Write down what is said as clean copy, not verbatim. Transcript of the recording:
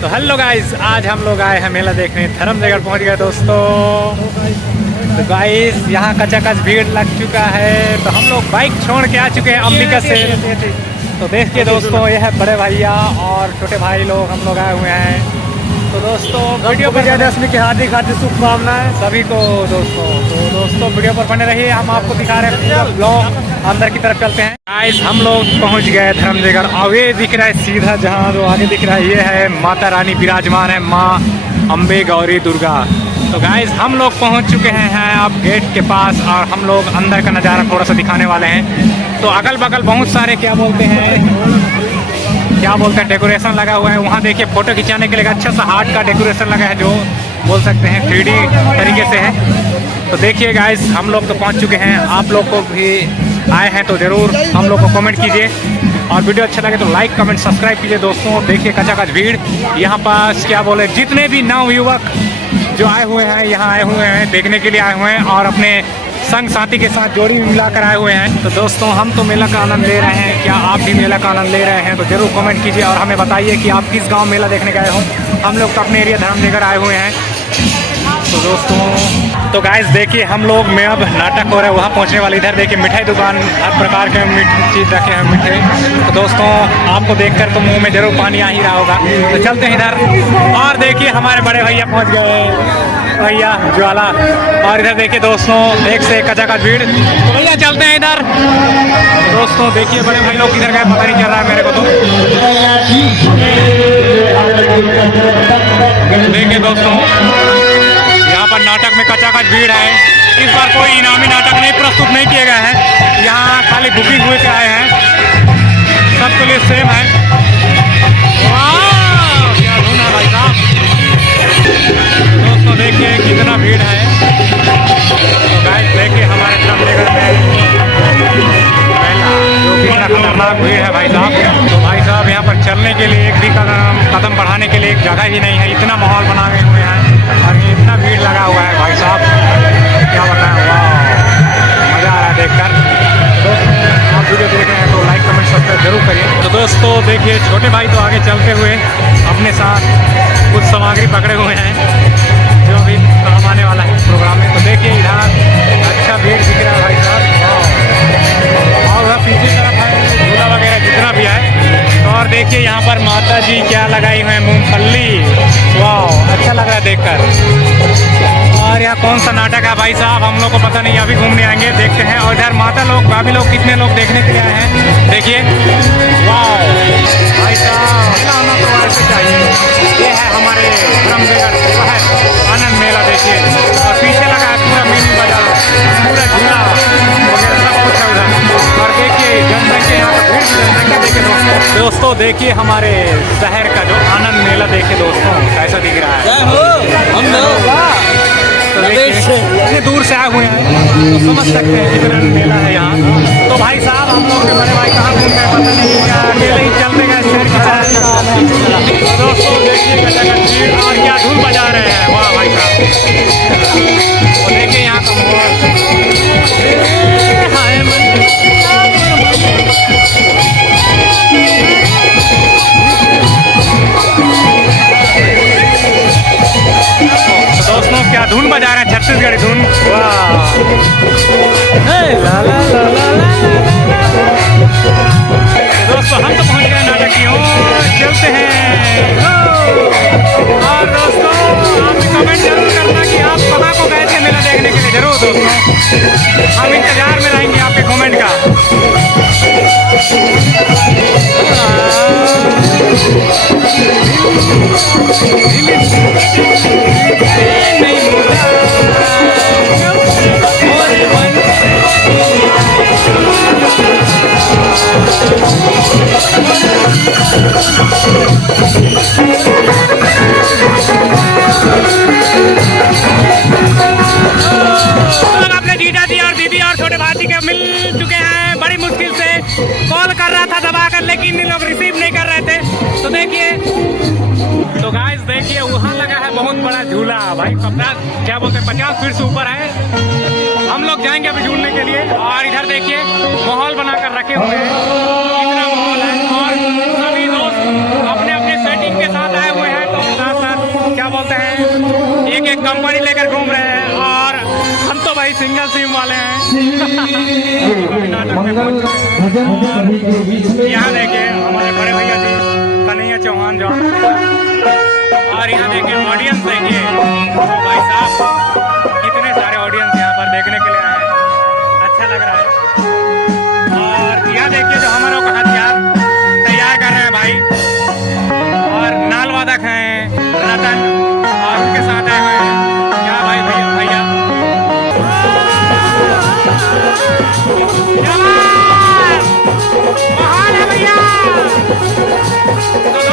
तो hello guys, आज हम लोग आए हैं मेला देखने। धर्मनगर पहुंच गए दोस्तों। तो गाइस यहाँ कचाकच भीड़ लग चुका है, तो हम लोग बाइक छोड़ के आ चुके हैं अंबिका से। तो देखिए दोस्तों, यह है बड़े भैया और छोटे भाई लोग, हम लोग आए हुए हैं। तो दोस्तों वीडियो पर विजयदशमी की हार्दिक हार्दिक शुभकामनाएं सभी को दोस्तों। तो दोस्तों वीडियो पर बने रहिए, हम आपको दिखा रहे हैं पूरा ब्लॉग। अंदर की तरफ चलते हैं गाइस। हम लोग पहुंच गए धर्मनगर। अब ये दिख रहा है सीधा, जहां जो आगे दिख रहा है ये है माता रानी विराजमान है, माँ अम्बे गौरी दुर्गा। तो गाइस हम लोग पहुंच चुके हैं अब गेट के पास, और हम लोग अंदर का नज़ारा थोड़ा सा दिखाने वाले हैं। तो अगल बगल बहुत सारे क्या बोलते हैं डेकोरेशन लगा हुआ है। वहाँ देखिए फोटो खिंचाने के लिए अच्छा सा हार्ट का डेकोरेशन लगा है, जो बोल सकते हैं 3D तरीके से है। तो देखिए गाइस, हम लोग तो पहुँच चुके हैं। आप लोग को भी आए हैं तो ज़रूर हम लोग को कमेंट कीजिए, और वीडियो अच्छा लगे तो लाइक कमेंट सब्सक्राइब कीजिए दोस्तों। देखिए कचाकच भीड़ यहाँ पास, क्या बोले, जितने भी नवयुवक जो आए हुए हैं यहाँ आए हुए हैं देखने के लिए आए हुए हैं, और अपने संग साथी के साथ जोड़ी मिलाकर आए हुए हैं। तो दोस्तों हम तो मेला का आनंद ले रहे हैं, क्या आप भी मेला का आनंद ले रहे हैं? तो जरूर कमेंट कीजिए और हमें बताइए कि आप किस गांव मेला देखने गए हो। हम लोग तो अपने एरिया धर्मनगर आए हुए हैं। तो दोस्तों तो गाइस देखिए, हम लोग में अब नाटक हो रहा है, वहाँ पहुँचने वाले। इधर देखिए मिठाई दुकान, हर प्रकार के मीठी चीज़ रखे हैं मीठे। तो दोस्तों आपको देखकर तो मुंह में जरूर पानी आ ही रहा होगा। तो चलते हैं इधर, और देखिए हमारे बड़े भैया पहुँच गए, भैया ज्वाला। और इधर देखिए दोस्तों, एक से एक कचाकच भीड़। तो भैया चलते हैं इधर। दोस्तों देखिए बड़े भाई लोग किधर गए पता नहीं चल रहा है मेरे को। तो देखिए दोस्तों, यहाँ पर नाटक में कचाकच भीड़ है। इस बार कोई इनामी नाटक नहीं प्रस्तुत नहीं किए गए हैं, यहाँ खाली बुकिंग हुए के आए हैं, सबके लिए सेम है। वाह क्या धुन है भाई साहब। दोस्तों देखिए कितना भीड़ है। तो गाइस देखिए हमारे धर्मनगर में मेला, जो कि इतना खतरनाक भीड़ है भाई साहब। तो भाई साहब यहाँ पर चलने के लिए एक भी कदम बढ़ाने के लिए एक जगह ही नहीं है, इतना माहौल बनाए हुए हैं, और ये इतना भीड़ लगा हुआ है भाई साहब, क्या बताएं। वाह मज़ा आ रहा है देखकर। दोस्तों आप वीडियो देख रहे हैं तो लाइक कमेंट सब्सक्राइब जरूर करिए। तो दोस्तों देखिए छोटे भाई तो आगे चलते हुए अपने साथ कुछ सामग्री पकड़े हुए हैं, जो अभी काम आने वाला है प्रोग्राम में। तो देखिए इधर अच्छा भीड़ दिख रहा है भाई साहब, और वह पीछे तरफ है झूला वगैरह जितना भी है। और देखिए यहाँ पर माता जी क्या लगाई हुई है, मूंगफली। वाह अच्छा लग रहा है देखकर। और यहाँ कौन सा नाटक है भाई साहब, हम लोग को पता नहीं, अभी घूमने आएंगे देखते हैं। और इधर माता लोग, भाभी लोग, कितने लोग देखने के लिए आए हैं देखिए। वाह भाई साहब, मेला होना तो ऐसे चाहिए। ये है हमारे धर्मनगर जो है आनंद मेला, देखिए। और पीछे लगा है पूरा मिनी बाजार, पूरा झूला वगैरह सब कुछ है उधर। और देखिए जनसंख्या, यहाँ का भीड़ जनसंख्या देखिए दोस्तों। देखिए हमारे शहर का जो आनंद मेला देखिए दोस्तों कैसा दिख रहा है। तो देखिए इतने दूर से आए हुए हैं तो समझ सकते हैं कितना मेला है यहाँ। तो भाई साहब हम लोग के बड़े भाई कहाँ घूम गए पता नहीं, क्या अकेले ही चलते गए शहर की तरफ। तो दोस्तों देखिए कचाकच भीड़, और क्या धुन बजा रहे हैं, वाह भाई साहब। तो देखिए यहाँ का माहौल। दोस्तों क्या धुन बजा रहे हैं, छत्तीसगढ़ी धुन। वाह ला ला ला ला ला। दोस्तों हम तो पहुंच गए नाटक की ओर, चलते हैं। और दोस्तों आप कमेंट जरूर करना कि आप कहाँ को गए थे मेला देखने के लिए, जरूर दोस्तों हम इंतजार में रहेंगे आपके कमेंट का। अपने जीजा जी और दीदी और छोटे भाई के मिल चुके हैं। बड़ी मुश्किल से कॉल कर रहा था दबाकर, लेकिन इन लोग रिसीव नहीं कर रहे थे। तो देखिए, तो गाइस देखिए वहाँ लगा है बहुत बड़ा झूला भाई, कपड़ा क्या बोलते हैं 50 फीट से ऊपर है। हम लोग जाएंगे अभी झूलने के लिए। और इधर देखिए माहौल बनाकर रखे हुए हैं, कितना माहौल है। और सभी दोस्त अपने अपने सेटिंग के साथ आए हुए हैं। तो एक एक कंपनी लेकर घूम रहे हैं और हम तो भाई सिंगल सिम वाले हैं। यहाँ देखिए हमारे बड़े भैया जी कन्हैया चौहान जो, और यहाँ देखिए ऑडियंस देखिए भाई साहब, कितने सारे ऑडियंस यहाँ पर देखने के लिए आए हैं, अच्छा लग रहा है। और यहाँ देखिए जो हमारे को हथियार तैयार कर रहे हैं भाई, और नाल वादक हैं रतन और उनके साथ आए हुए हैं क्या भाई भैया महान है भैया। तो